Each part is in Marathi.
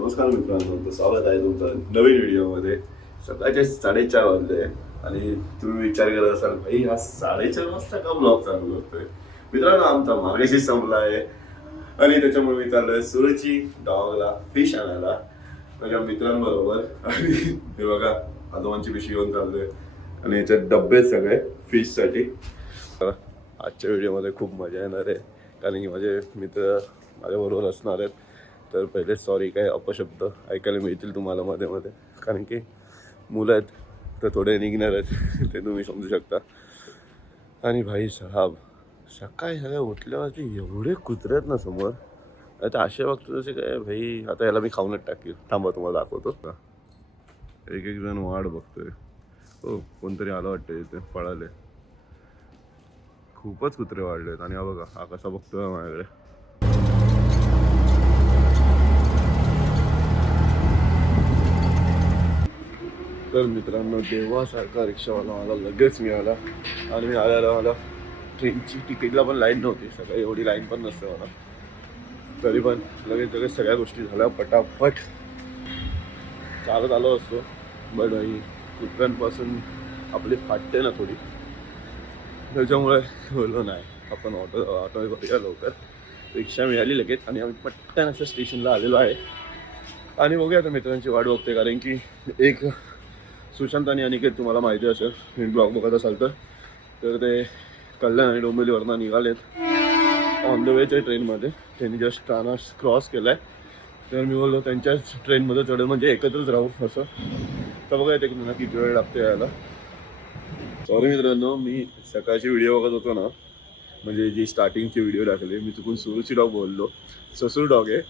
नमस्कार मित्रांनो, स्वागत आहे तुमचं नवीन व्हिडिओमध्ये. सकाळचे 4:30 वाजले आणि तुम्ही विचार करत असाल भाई हा 4:30 वाजता का ब्लॉग चालू करतोय. मित्रांनो, आमचा मार्गशीर्ष संपला आहे आणि त्याच्यामुळे मी चाललोय सुरची डॉगला फिश आणायला माझ्या मित्रांबरोबर. आणि हे बघा आजोबांची पिशवी घेऊन चाललोय आणि याच्यात डब्बे सगळे फिशसाठी. आजच्या व्हिडिओमध्ये खूप मजा येणार आहे कारण की माझे मित्र माझ्याबरोबर असणार आहेत. तर पहिले सॉरी, काय अपशब्द ऐकायला मिळतील तुम्हाला मध्ये मध्ये, कारण की मुलं आहेत तर थोडे निघणार आहेत ते तुम्ही समजू शकता. आणि भाई साहब, सकाळी सगळ्या उठल्यावरती एवढे कुत्रे आहेत ना समोर. आता असे बघतो जसे काय भाई आता याला मी खाऊनच टाकेल. थांबा तुम्हाला दाखवतो. एक एक जण वाढ बघतोय. हो, कोणतरी आलं वाटतं इथे पळाले. खूपच कुत्रे वाढले आहेत. आणि हा बघा हा कसा बघतोय माझ्याकडे. तर मित्रांनो, देवासारखा रिक्षावाला मला लगेच मिळाला आणि मी आल्याला मला ट्रेनची तिकीटला पण लाईन नव्हती. सकाळी एवढी लाईन पण नसते मला, तरी पण लगेच सगळ्या गोष्टी झाल्या. पटापट चालत आलो असतो, बट ही कुत्र्यांपासून आपली फाटते ना थोडी, त्याच्यामुळे बोललो नाही आपण ऑटो करूया लवकर. रिक्षा मिळाली लगेच आणि आम्ही पटकन असं स्टेशनला आलेलो आहे. आणि बघूया आता मित्रांची वाट बघते, कारण की एक सुशांत आणि अनिकेत तुम्हाला माहिती असेल, मी ब्लॉग बघत असाल तर ते कल्याण आणि डोंबिवलीवरनं निघालेत ऑन द वेच्या ट्रेनमध्ये. त्यांनी जस्ट ट्राना क्रॉस केला आहे. तर मी बोललो त्यांच्याच ट्रेनमध्ये चढेल म्हणजे एकत्रच राहू असं. तर बघा येते की त्यांना किती वेळ लागतो यायला. सॉरी मित्रांनो, मी सकाळची व्हिडिओ बघत होतो ना, म्हणजे जी स्टार्टिंगची व्हिडिओ टाकली मी चुकून सुरूची डॉग बोललो. ससूर डॉग आहे.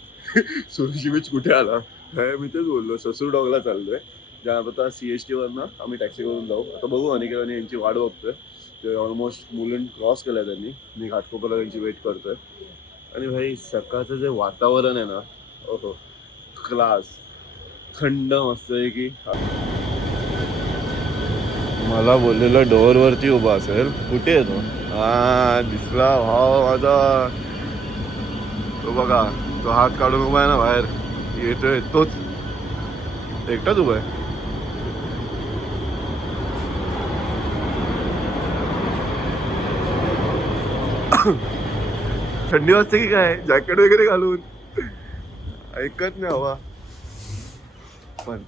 सुरूची बीच कुठे आला काय मी तेच बोललो. ससूर डॉगला चाललो आहे. ज्या आता CSTवरनं आम्ही टॅक्सी करून जाऊ. आता बघू अनिकेत आणि यांची वाट बघतोय. ते ऑलमोस्ट मुलं क्रॉस केलं आहे त्यांनी. मी घाटकोपरला त्यांची वेट करतोय. आणि भाई सकाळचं जे वातावरण आहे ना, ओहो क्लास. थंड मस्त आहे की. मला बोललेलं डोअरवरती उभा असेल. कुठे आहे तो? हा दिसला भाव माझा. तो बघा, तो हात काढून उभा आहे ना बाहेर. येतोय तोच एकटाच उभा आहे. थंडी वाजते की काय, जॅकेट वगैरे घालून ऐकत नाही हवा. पण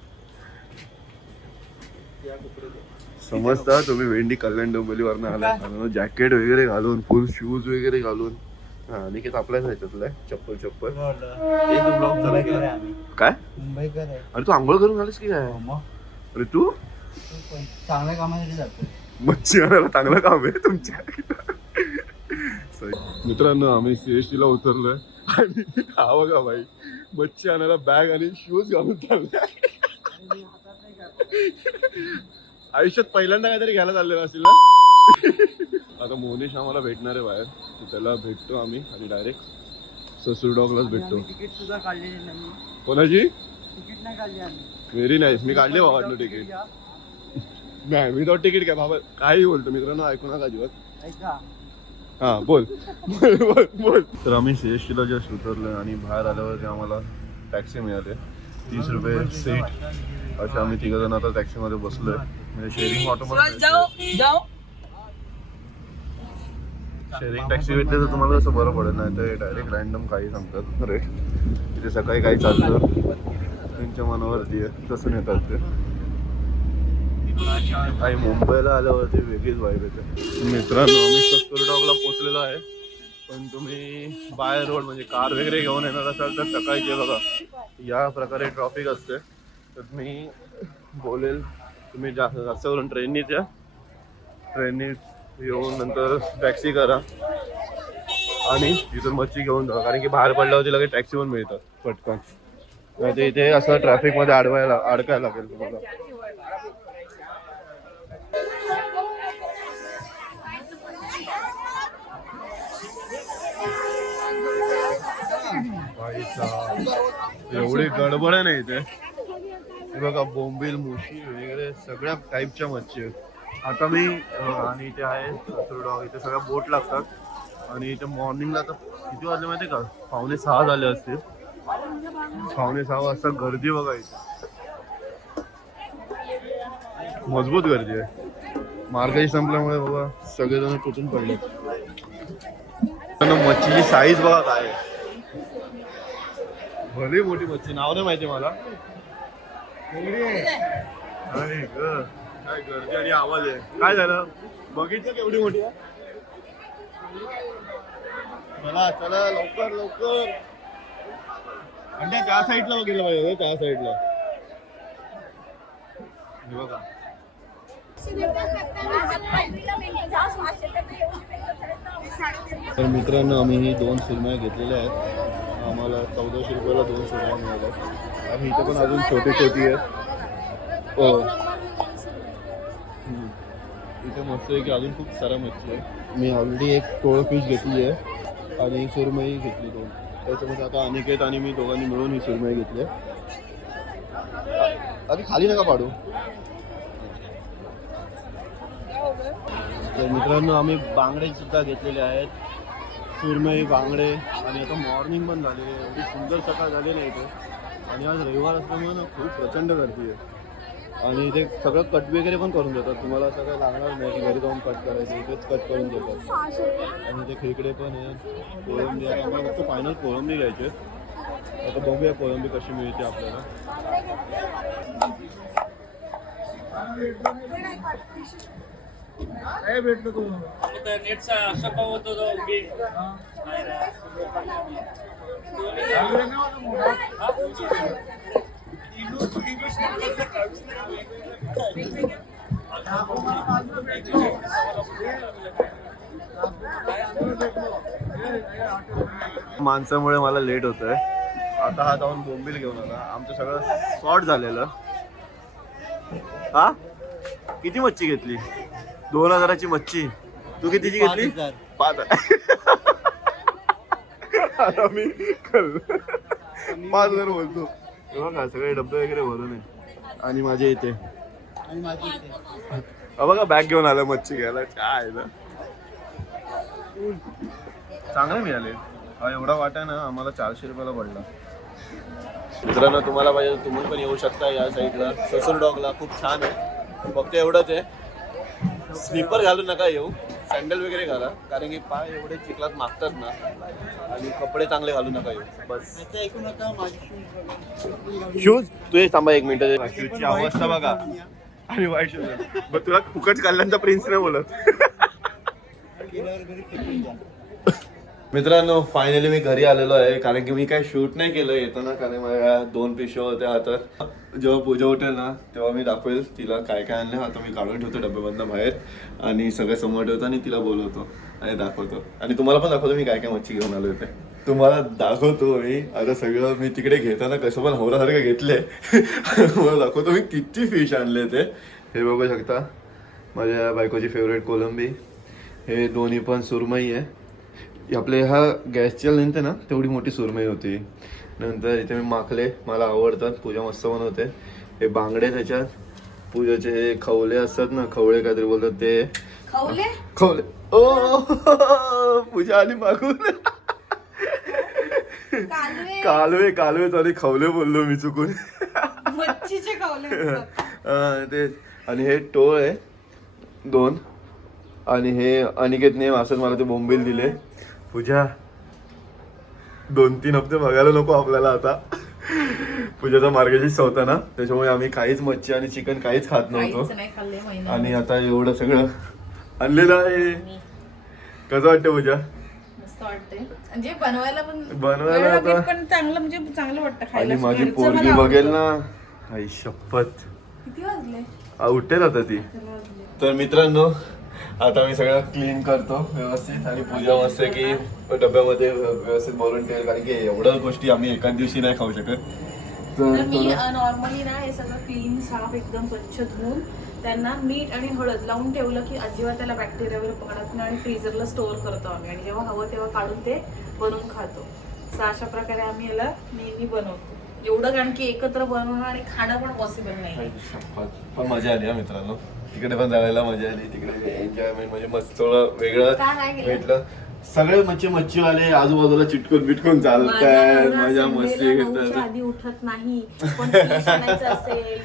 समजता तुम्ही भेंडी कल्याण डोंबिवलीवरनं आला, जॅकेट वगैरे घालून फुल शूज वगैरे घालून. हा निकेत आपल्याच ह्याच्यातलं आहे. चप्पल काय मुंबईकर आहे. अरे तू आंघोळ करून आलीस की काय? अरे तू चांगल्या कामासाठी जातो. मच्छी आणायला चांगलं काम आहे तुमच्या. मित्रांनो, आम्ही CSTला उतरलोय आणि हा बघा भाई मच्छी आणायला बॅग आणि शूज घालून चाललाय. आयुष्यात पहिल्यांदा काहीतरी घ्यायला चाललेलं असेल ना. आता मोनिश आम्हाला भेटणार आहे बाहेर, तर त्याला भेटतो आम्ही आणि डायरेक्ट ससूर डॉगलाच भेटतो. तिकीट सुद्धा काढलेली नाही. कोणाची तिकीट नाही काढली आम्ही. Very nice. मी काढले बाबांना तिकीट. नाही विदाउट तिकीट काय बाबा काही बोलतो मित्रांनो, ऐकू नका अजिबात. ऐका, हा बोल बोल बोल. तर आम्ही CSTला जस्ट उतरलोय आणि बाहेर आल्यावरती आम्हाला टॅक्सी मिळाली. 30 रुपये सीट. अशा आम्ही 3 जण आता टॅक्सीमध्ये बसलोय. म्हणजे शेअरिंग ऑटोमध्ये शेअरिंग टॅक्सी भेटले तर तुम्हाला कसं बरं पडेल. नाही तर डायरेक्ट रॅन्डम काही सांगतात रेट. तिथे सकाळी काही चालतं त्यांच्या मनावरती आहे तसं नेतात ते. काही मुंबईला आल्यावरती वेगळीच वाईब येते. मित्रांनो, आम्ही ससूर डॉगला पोहोचलेलो आहे. पण तुम्ही बाय रोड म्हणजे कार वगैरे घेऊन येणार असाल तर सकाळचे बघा या प्रकारे ट्रॉफिक असते. तर मी बोलेल तुम्ही जास्त करून ट्रेननीच या. ट्रेननी येऊन नंतर टॅक्सी करा आणि इथून मच्छी घेऊन जा, कारण की बाहेर पडल्यावरती लगेच टॅक्सी पण मिळतात पटकन. नाही तर इथे असं ट्रॅफिकमध्ये अडकायला लागेल तुम्हाला. एवढी गडबड आहे ना इथे. हे बघा बोंबील, मुशी वगैरे सगळ्या टाईपच्या मच्छी आहेत. आता मी आणि इथे आहे ससूर डॉग. इथे सगळ्या बोट लागतात आणि इथे मॉर्निंगला आता किती वाजले माहिती का, 5:45 झाले असतील. 6:45 वाजता गर्दी बघा इथे. मजबूत गर्दी आहे. मार्गही संपल्यामुळे बाबा सगळेजण तुटून पडले. मच्छीची साईज बघा काय आहे. भली मोठी मच्छी, नाव नाही माहिती मला. काय गर्दी आणि आवाज आहे. काय झालं बघितलं केवढी मोठी आहे. चला चला लवकर लवकर. आणि त्या साईडला बघितलं पाहिजे, त्या साईडला बघा. तर मित्रांनो आम्ही ही 2 सुरमया घेतलेल्या आहेत. आम्हाला 1400 रुपयाला 2 सुरमया मिळाल्या. आणि इथे पण अजून छोटी छोटी आहेत. हो इथे मस्त आहे की अजून खूप सारा मच्छी आहे. मी ऑलरेडी एक टोळ फिश घेतली आहे आणि सुरमई घेतली 2. त्याच्यामध्ये आता अनिकेत आणि मी दोघांनी मिळून ही सुरमई घेतली आहे. अरे खाली नका पाडू. तर मित्रांनो आम्ही बांगडे सुद्धा घेतलेले आहेत. सुरमई बांगडे. आणि आता मॉर्निंग पण झालेली आहे. एवढी सुंदर सकाळ झालेली आहे इथे. आणि आज रविवार असल्यामुळे ना खूप प्रचंड गर्दी आहे. आणि इथे सगळं कट वगैरे पण करून देतात. तुम्हाला असं काही लागणार नाही की घरी जाऊन कट करायचं, इथेच कट करून देतात. आणि इथे खेकडे पण आहे. कोळंबी आहे. आम्हाला फक्त फायनल कोळंबी घ्यायची. आता बघूया कोळंबी कशी मिळते आपल्याला. काय भेटलं तू नेटचा असा भाव होतो माणसामुळे मला लेट होत आहे. आता हा जाऊन बोंबील घेऊन आला. आमचं सगळं शॉर्ट झालेलं. हा किती मच्छी घेतली? 2000ची मच्छी. तू कितीची घेतली? 5,000. मी 5,000 बोलतो. बघा सगळे डब्बे वगैरे भरून आहे. आणि माझे इथे बघा बॅग घेऊन आलं मच्छी घ्यायला. काय ना चांगले मिळाले. एवढा वाटा ना आम्हाला 400 रुपयाला पडला. मित्रांनो तुम्हाला पाहिजे तुम्ही पण येऊ शकता या साईडला. ससूर डॉगला खूप छान आहे. फक्त एवढंच आहे स्लीपर घालू नका येऊ. सँडल वगैरे घाला कारण की पाय एवढे चिखलात मागतात ना. आणि कपडे चांगले घालू नका येऊ बस. ऐकू नका शूज. तू थांबा 1 मिनिट. शूजची अवस्था बघा. आणि वाईट शूज बघ. तुला फुकट काढल्यानंतर प्रिन्स नाही बोलत. मित्रांनो फायनली मी घरी आलेलो आहे. कारण की मी काय शूट नाही केलं येताना. कारण माझ्या 2 पिशव्या होत्या हातात. जेव्हा पूजा उठेल ना तेव्हा मी दाखवेल तिला काय काय आणलं. आता मी काढून ठेवतो डब्यामधनं बाहेर. आणि सगळं समोर ठेवतो आणि तिला बोलवतो आणि दाखवतो. आणि तुम्हाला पण दाखवतो मी काय काय मच्छी घेऊन आलो होते. तुम्हाला दाखवतो मी. आता सगळं मी तिकडे घेताना कसं पण होरासारखं घेतलंय. मला दाखवतो मी किती फिश आणले ते. हे बघू शकता माझ्या बायकोची फेवरेट कोलंबी. हे दोन्ही पण सुरमई आहे. आपले हा गॅसच्या लेंथ आहे ना तेवढी मोठी सुरमई होती. नंतर इथे मी माकले मला आवडतात. पूजा मस्त बनवते. हे बांगडे त्याच्यात. पूजाचे हे खवले असतात ना खवळे काहीतरी बोलतात ते. खवले खवले. ओ पूजा आली मागून. कालवे कालवे सॉरी खवले बोललो मी चुकून. मच्छीचे खवले ते. आणि हे टोळ आहे 2. आणि हे अनिकेतने असंच मला ते बोंबील दिले. पूजा 2-3 हप्ते बघायला नको आपल्याला आता. पूजाचा मार्गशीर्ष होता ना त्याच्यामुळे आम्ही काहीच मच्छी आणि चिकन काहीच खात नव्हतो. आणि आता एवढं सगळं आणलेलं आहे. कसं वाटतं पूजा? मस्त वाटते. म्हणजे बनवायला आता पण चांगलं म्हणजे चांगलं वाटतं खायला. आणि माझी पोरगी बघेल ना आई शपथ. किती वाजले? उठेल आता ती. तर मित्रांनो आता मी सगळं क्लीन करतो व्यवस्थित. आणि पूजा मस्त की डब्यामध्ये व्यवस्थित भरून ठेवेल. कारण की एवढ्या गोष्टी आम्ही एकाच दिवशी नाही खाऊ शकत. तर मी नॉर्मली ना हे सगळं क्लीन साफ एकदम स्वच्छ धुवून त्यांना मीठ आणि हळद लावून ठेवलं की अजिबात त्याला बॅक्टेरिया वगैरे पकडत नाही. आणि फ्रीजरला स्टोअर करतो आम्ही. आणि जेव्हा हवं तेव्हा काढून ते बनवून खातो. तर अशा प्रकारे आम्ही याला नेहमी बनवतो. एवढं कारण की एकत्र बनवणं आणि खाणं पण पॉसिबल नाही. पण मजा आली हा मित्रांनो. तिकडे पण जायला मजा आली. तिकडे एन्जॉयमेंट म्हणजे मस्त थोडं वेगळं भेटलं. सगळे मच्छीवाले आजूबाजूला चिटकून बिटकून चालतात, मजा मस्ती करतात. आधी उठत नाही, पण fish आणायचं असेल,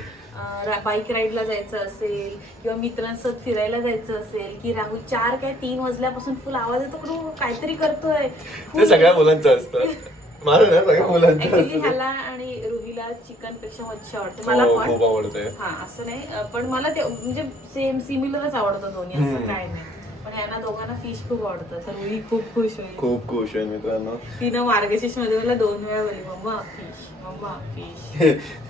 बाईक राईडला जायचं असेल किंवा मित्रांसोबत फिरायला जायचं असेल की राहुल 4 काय 3 वाजल्यापासून फुल आवाज येतो करू काहीतरी करतोय. ते सगळ्या मुलांचं असतं. माझं ना सगळ्या मुलांचं ऍक्च्युली असतं. ह्याला आणि रुहीला चिकन पेक्षा मच्छी आवडते, हो, मला पण खूप आवडते. हा असं नाही, पण मला ते म्हणजे सेम सिमिलरच आवडतं दोन्ही, असं काय नाही. पण यांना दोघांना फिश खूप आवडतं, तर रुही खूप खुश होईल. खूप खुश आहे मित्रांनो. तिनं मार्गशीर्ष मध्ये मला 2 वेळा बोलली मम्मा फिश.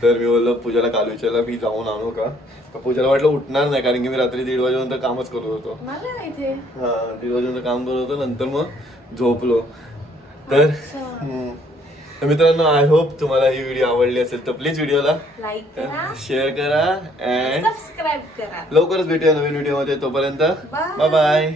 तर मी बोललो पूजाला काल विचारला की जाऊन आणू का, तर पूजाला वाटलं उठणार नाही, कारण की मी रात्री 1:30 वाजेपर्यंत कामच करत होतो. मला इथे हा 1:30 वाजेपर्यंत काम करत होतो, नंतर मग झोपलो. तर तर मित्रांनो, आय होप तुम्हाला ही व्हिडिओ आवडली असेल, तर प्लीज व्हिडिओला लाईक करा, शेअर करा अँड सबस्क्राईब करा. लवकरच भेटूया नवीन व्हिडिओ मध्ये. तोपर्यंत Bye. Bye bye.